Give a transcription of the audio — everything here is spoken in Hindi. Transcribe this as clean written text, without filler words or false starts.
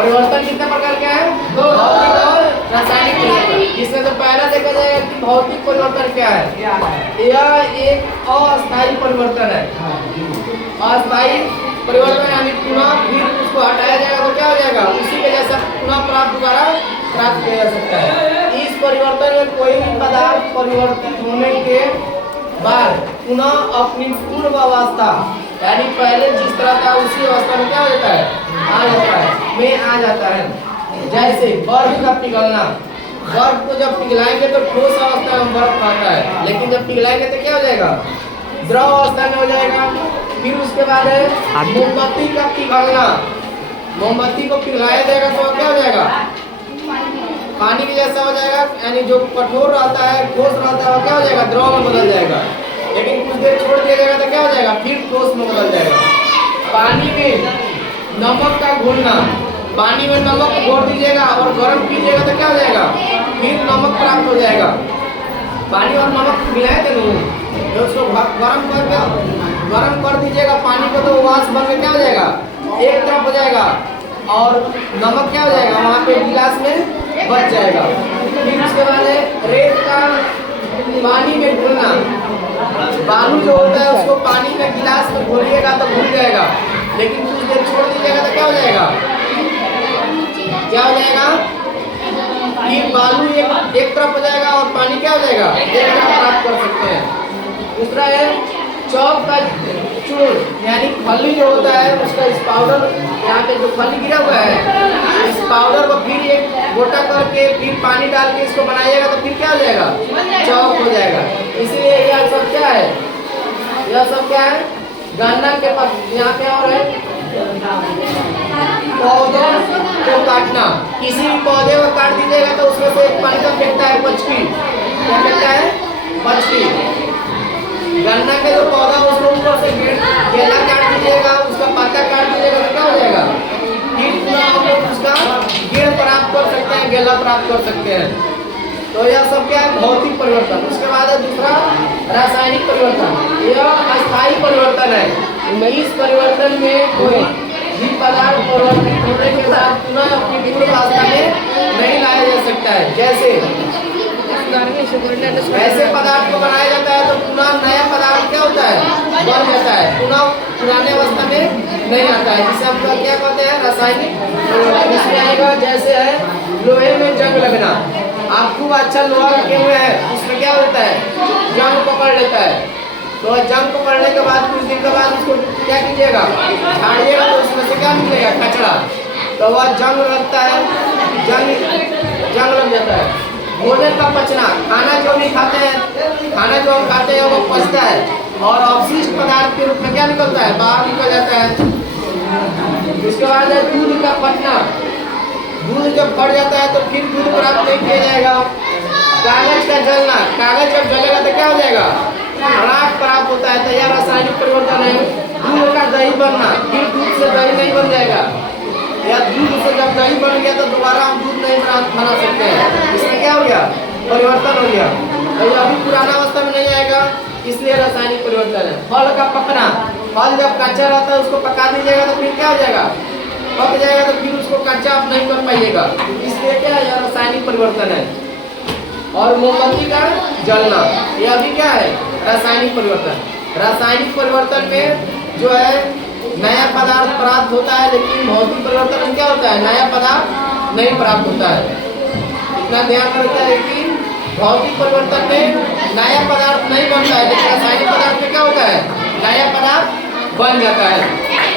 परिवर्तन कितने प्रकार के हैं? भौतिक और रासायनिक परिवर्तन। इसमें तो पहला देखा जाएगा कि भौतिक परिवर्तन क्या है? यह एक अस्थायी परिवर्तन है। अस्थायी परिवर्तन यानी पुनः फिर उसको हटाया जाएगा तो क्या हो जाएगा? उसी के जैसा पुनः प्राप्त दोबारा प्राप्त किया जा सकता है। इस परिवर्तन में कोई भी पदार्थ परिवर्तित होने के बाद पुनः अपनी पूर्व अवस्था यानी पहले जिस तरह था उसी अवस्था में क्या हो जाता है? आ जाता है, में आ जाता है। जैसे बर्फ का पिघलना, बर्फ को जब पिघलाएंगे तो ठोस अवस्था में बर्फ आता है, लेकिन जब पिघलाएंगे तो क्या हो जाएगा? द्रव अवस्था में हो जाएगा। फिर उसके बाद है मोमबत्ती का पिघलना, मोमबत्ती को पिघलाया जाएगा तो क्या हो जाएगा? पानी के जैसा हो जाएगा, यानी जो कठोर रहता है ठोस रहता है वो क्या हो जाएगा? द्रव में बदल जाएगा। लेकिन कुछ देर छोड़ दिया जाएगा तो क्या हो जाएगा? फिर ठोस में बदल जाएगा। पानी में नमक का घोलना, पानी में नमक घोल दीजिएगा और गर्म कीजिएगा तो क्या हो जाएगा? फिर नमक प्राप्त हो जाएगा। पानी और नमक मिलाए थे तो उसको गरम कर दीजिएगा पानी को तो वाष्प बन के क्या हो जाएगा? एक तरफ हो जाएगा और नमक क्या हो जाएगा? वहाँ पे गिलास में बच जाएगा। फिर उसके बाद है रेत का पानी में घोलना, बालू जो होता है उसको पानी में गिलास में घोलिएगा तो घुल जाएगा, लेकिन कुछ देर छोड़ दीजिएगा तो क्या हो जाएगा? क्या हो जाएगा? फिर बालू एक तरफ हो जाएगा और पानी क्या हो जाएगा? एक तरफ प्राप्त कर सकते हैं। दूसरा है चौक का चूर्ण, यानी खली जो होता है उसका इस पाउडर, यहाँ पे जो खली गिरा हुआ है इस पाउडर को फिर एक गोटा करके फिर पानी डाल के इसको बनाइएगा तो फिर क्या हो जाएगा? चौक हो जाएगा। इसीलिए यह सब क्या है? यह सब क्या है? गन्ना के पास यहाँ पे और है पौधों को काटना, किसी भी पौधे को काट दीजिएगा तो उसमें से एक पत्ता फेंकता है पचकी, क्या फेंकता है? पचकी। गन्ना के जो पौधा उसको ऊपर से गेला काट दीजिएगा, उसका पत्ता काट दीजिएगा तो क्या हो जाएगा? फिर पूरा हम लोग उसका गेड़ प्राप्त कर सकते हैं, गेला प्राप्त कर सकते हैं। तो यह सब क्या है? भौतिक परिवर्तन। उसके बाद है दूसरा रासायनिक परिवर्तन। यह अस्थायी परिवर्तन है। इस परिवर्तन में कोई भी पदार्थ परिवर्तित होने के बाद पुनः अपनी पूर्व अवस्था में नहीं लाया जा सकता है। जैसे ऐसे पदार्थ को बनाया जाता है तो पुनः नया पदार्थ क्या होता है? बन जाता है, पुनः पुराने अवस्था में नहीं आता है, जिसे हम क्या कहते हैं? रासायनिक। इसमें आएगा जैसे है लोहे में जंग लगना, आप खूब अच्छा लोहा रखे हुए हैं उसमें क्या होता है? जंग पकड़ लेता है, तो जंग पकड़ने के बाद कुछ दिन के बाद उसको क्या कीजिएगा? झाड़िएगा तो उसमें से क्या निकलेगा? कचरा। तो वह जंग लगता है, जंग लग जाता है। भोजन का पचना, खाना जो नहीं खाते हैं, खाना जो हम खाते हैं वो पचता है और अवशिष्ट पदार्थ के रूप में क्या निकलता है? बाहर निकल जाता है। इसके बाद है दूध का फटना, दूध जब फट जाता है तो फिर दूध प्राप्त नहीं किया जाएगा। कागज का जलना, कागज जब जलेगा तो क्या हो जाएगा? राख प्राप्त होता है। तो यह रासायनिक परिवर्तन है। दूध का दही बनना, फिर दूध से दही नहीं बन जाएगा, या दूध से जब दही बन गया तो दोबारा हम दूध नहीं बना सकते हैं। इसमें क्या हो गया? परिवर्तन हो गया। तो ये अभी पुराना अवस्था में नहीं आएगा, इसलिए रासायनिक परिवर्तन है। फल का पकना, फल जब कच्चा रहता है उसको पका दीजिएगा तो फिर क्या हो जाएगा? पक जाएगा तो फिर उसको कच्चा आप नहीं कर पाइएगा, इसलिए क्या है? रासायनिक परिवर्तन है। और मोमबत्ती का जलना, यह भी क्या है? रासायनिक परिवर्तन। रासायनिक परिवर्तन में जो है नया पदार्थ प्राप्त होता है, लेकिन भौतिक परिवर्तन में क्या होता है? नया पदार्थ नहीं प्राप्त होता है। इतना ध्यान रखता है कि भौतिक परिवर्तन में नया पदार्थ नहीं बनता है, लेकिन रासायनिक पदार्थ में क्या होता है? नया पदार्थ बन जाता है।